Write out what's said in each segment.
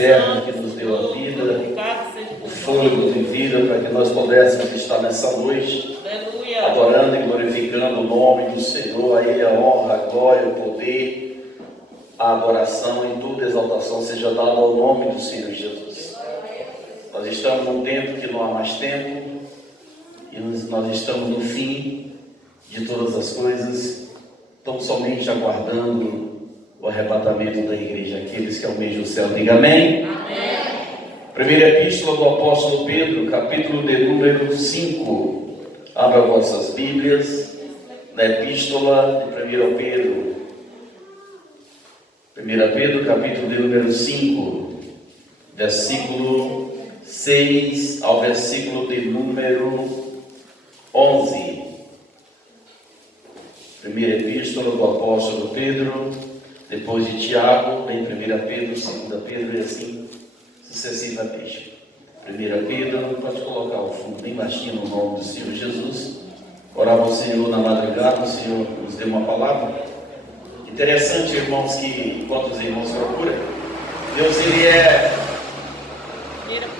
eterno que nos deu a vida, o fôlego de vida, para que nós pudéssemos estar nessa noite, adorando e glorificando o nome do Senhor. A Ele a honra, a glória, o poder, a adoração e toda exaltação seja dada ao nome do Senhor Jesus. Nós estamos num tempo que não há mais tempo, e nós estamos no fim de todas as coisas, tão somente aguardando o arrebatamento da igreja, aqueles que almejam o céu. Diga amém. Amém. Primeira epístola do apóstolo Pedro, capítulo de número 5. Abra vossas Bíblias na epístola de 1 Pedro. 1 Pedro, capítulo de número 5, versículo 6 ao versículo de número 11. Primeira epístola do apóstolo Pedro, depois de Tiago, vem 1 Pedro, 2 Pedro e assim sucessivamente. 1 Pedro, pode colocar ao fundo bem baixinho no nome do Senhor Jesus. Orava ao Senhor na madrugada, o Senhor nos deu uma palavra. Interessante, irmãos, que enquanto os irmãos procuram, Deus ele é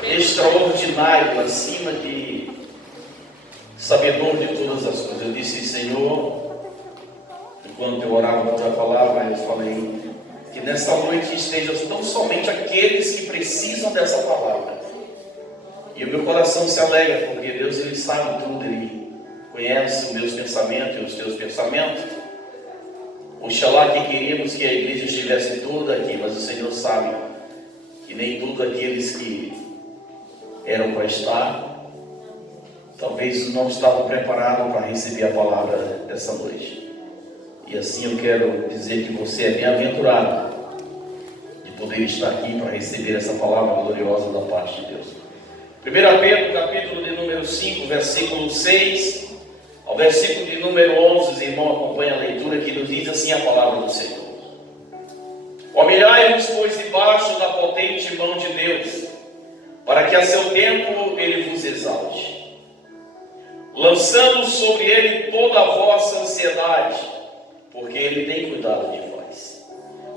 extraordinário, acima de sabedor de todas as coisas. Eu disse, Senhor, enquanto eu orava pela palavra, eu falei que nesta noite estejam tão somente aqueles que precisam dessa palavra. E o meu coração se alegra, porque Deus ele sabe tudo, Ele conhece os meus pensamentos e os teus pensamentos. Oxalá que queríamos que a igreja estivesse toda aqui, mas o Senhor sabe que nem todos aqueles que eram para estar, talvez não estavam preparados para receber a palavra dessa noite. E assim eu quero dizer que você é bem-aventurado de poder estar aqui para receber essa palavra gloriosa da parte de Deus. 1 Pedro, capítulo de número 5, versículo 6 ao versículo de número 11, os irmãos acompanham a leitura que nos diz assim a palavra do Senhor. Humilhai-vos, pois, debaixo da potente mão de Deus, para que a seu tempo Ele vos exalte, lançando sobre Ele toda a vossa ansiedade, porque Ele tem cuidado de vós.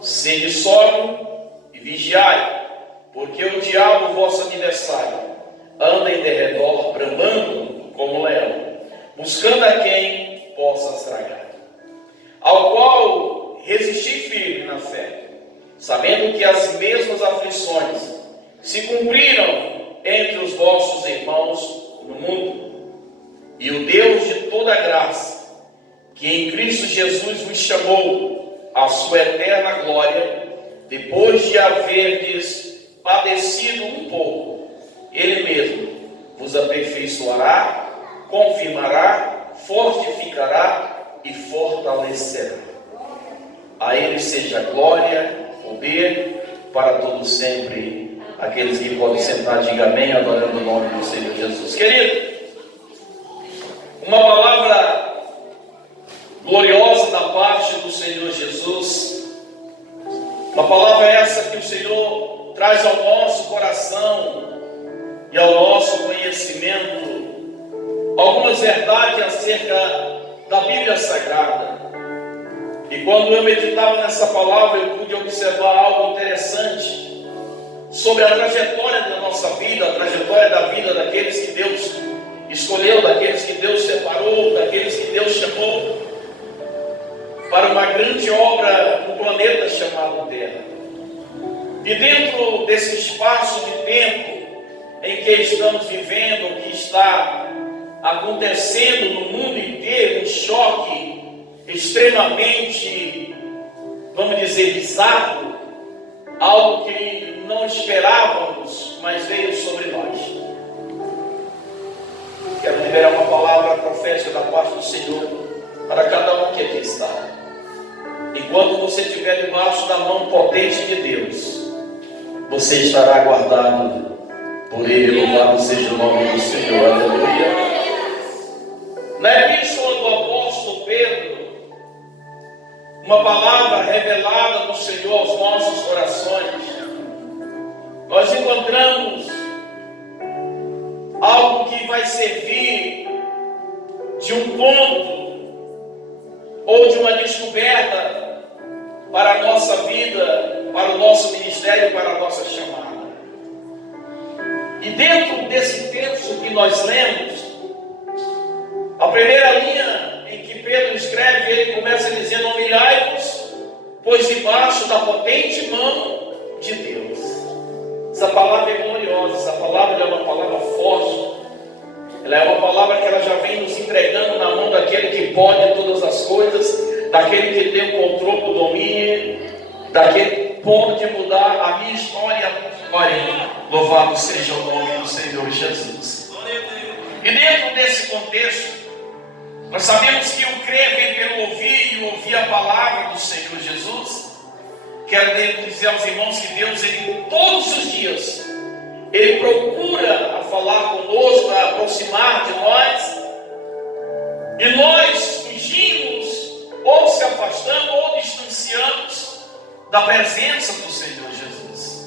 Sede sóbrio e vigiai, porque o diabo, vosso adversário, anda em derredor, bramando como leão, buscando a quem possa estragar. Ao qual resisti firme na fé, sabendo que as mesmas aflições se cumpriram entre os vossos irmãos no mundo. E o Deus de toda graça, que em Cristo Jesus vos chamou à sua eterna glória, depois de haverdes padecido um pouco, Ele mesmo vos aperfeiçoará, confirmará, fortificará e fortalecerá. A Ele seja glória, poder, para todos sempre. Aqueles que podem sentar, diga amém, adorando o nome do Senhor Jesus. Querido, uma palavra gloriosa da parte do Senhor Jesus, uma palavra essa que o Senhor traz ao nosso coração e ao nosso conhecimento algumas verdades acerca da Bíblia Sagrada. E quando eu meditava nessa palavra, eu pude observar algo interessante sobre a trajetória da nossa vida, a trajetória da vida daqueles que Deus escolheu, daqueles que Deus separou, daqueles que Deus chamou para uma grande obra no planeta chamado Terra. E dentro desse espaço de tempo em que estamos vivendo, que está acontecendo no mundo inteiro, um choque extremamente, vamos dizer, bizarro, algo que não esperávamos, mas veio sobre nós. Quero liberar uma palavra profética da parte do Senhor para cada um que aqui está. Enquanto você estiver debaixo da mão potente de Deus, você estará guardado por Ele. Louvado seja o nome do Senhor. Aleluia. Na epístola do apóstolo Pedro, uma palavra revelada do Senhor aos nossos corações, nós encontramos algo que vai servir de um ponto ou de uma descoberta para a nossa vida, para o nosso ministério, para a nossa chamada. E dentro desse texto que nós lemos, a primeira linha em que Pedro escreve, ele começa dizendo: humilhai-vos, pois debaixo da potente mão de Deus. Essa palavra é gloriosa, essa palavra é uma palavra forte. Ela é uma palavra que ela já vem nos entregando na mão daquele que pode todas as coisas, daquele que tem o controle do domínio, daquele que pode mudar a minha história. Louvado seja o nome do Senhor Jesus. E dentro desse contexto, nós sabemos que o crer vem pelo ouvir, e ouvir a palavra do Senhor Jesus. Quero dizer aos irmãos que Deus, Ele todos os dias, Ele procura a falar conosco, a aproximar de nós, e nós fugimos, ou se afastamos, ou distanciamos da presença do Senhor Jesus.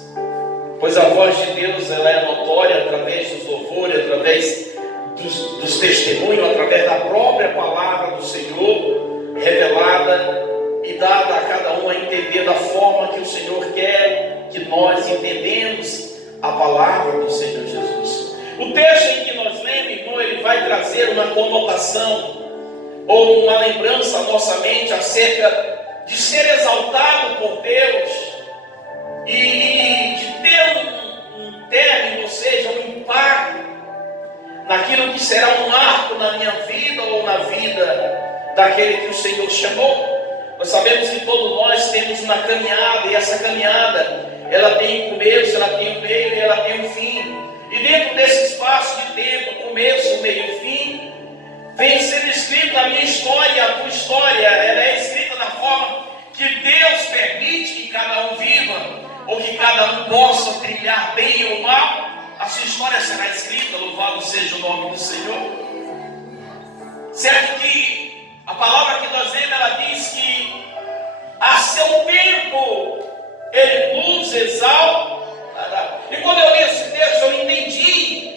Pois a voz de Deus, ela é notória através dos louvores, através dos testemunhos, através da própria palavra do Senhor, revelada e dada a cada um a entender da forma que o Senhor quer que nós entendemos a palavra do Senhor Jesus. O texto em que nós lemos, irmão, ele vai trazer uma conotação ou uma lembrança à nossa mente acerca de ser exaltado por Deus e de ter um término, ou seja, um impacto naquilo que será um marco na minha vida ou na vida daquele que o Senhor chamou. Nós sabemos que todos nós temos uma caminhada, e essa caminhada, ela tem um começo, ela tem um meio e ela tem um fim. E dentro desse espaço de tempo, começo, meio e fim, vem sendo escrito a minha história, a tua história. Ela é escrita da forma que Deus permite que cada um viva, ou que cada um possa trilhar bem ou mal. A sua história será escrita, louvado seja o nome do Senhor. Certo que a palavra que nós lemos, ela diz que a seu tempo Ele nos exaltará. E quando eu li esse texto, eu entendi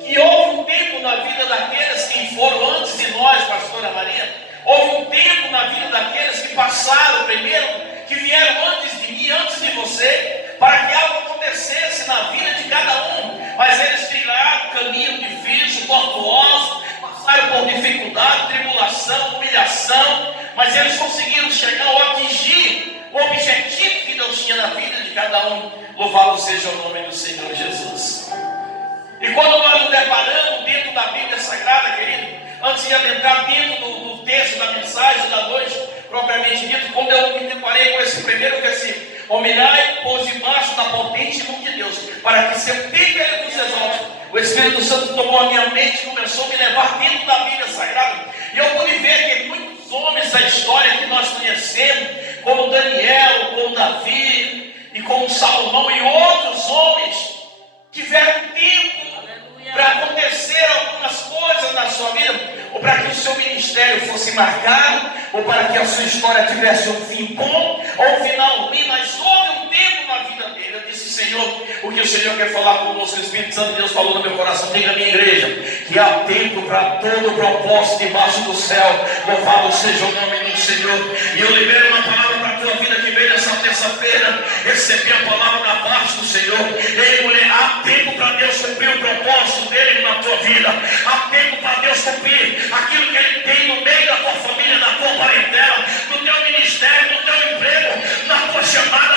que houve um tempo na vida daqueles que foram antes de nós, pastora Maria. Houve um tempo na vida daqueles que passaram primeiro, que vieram antes de mim, antes de você, para que algo acontecesse na vida de cada um. Mas eles trilharam caminho difícil, tortuoso, passaram por dificuldade, tribulação, humilhação, mas eles conseguiram chegar ou atingir o objetivo que Deus tinha na vida de cada um. Louvado seja o nome do Senhor Jesus. E quando nós nos deparamos dentro da Bíblia Sagrada, querido, antes de adentrar dentro do texto da mensagem da noite, propriamente dito, quando eu me deparei com esse primeiro versículo: humilhai, pois debaixo da potente mão de Deus, para que seu tempo Ele vos exalte. O Espírito Santo tomou a minha mente e começou a me levar dentro da Bíblia Sagrada. E eu pude ver que muitos homens da história que nós conhecemos, como Daniel, como Davi, e como Salomão e outros homens, tiveram tempo para acontecer algumas coisas na sua vida, ou para que o seu ministério fosse marcado, ou para que a sua história tivesse um fim bom, ou um final ruim, mas houve um tempo na vida dele. Eu disse: Senhor, o que o Senhor quer falar conosco? O Espírito Santo de Deus falou no meu coração: diga à minha igreja que há tempo para todo o propósito debaixo do céu. Louvado seja o nome do Senhor. E eu libero uma palavra para a tua vida que veio nessa terça-feira. Recebi a palavra da parte do Senhor. Ei, mulher, há tempo para Deus cumprir o propósito dele na tua vida. Há tempo para Deus cumprir aquilo que Ele tem no meio da tua família, da tua parentela, no teu ministério, no teu emprego, na tua chamada.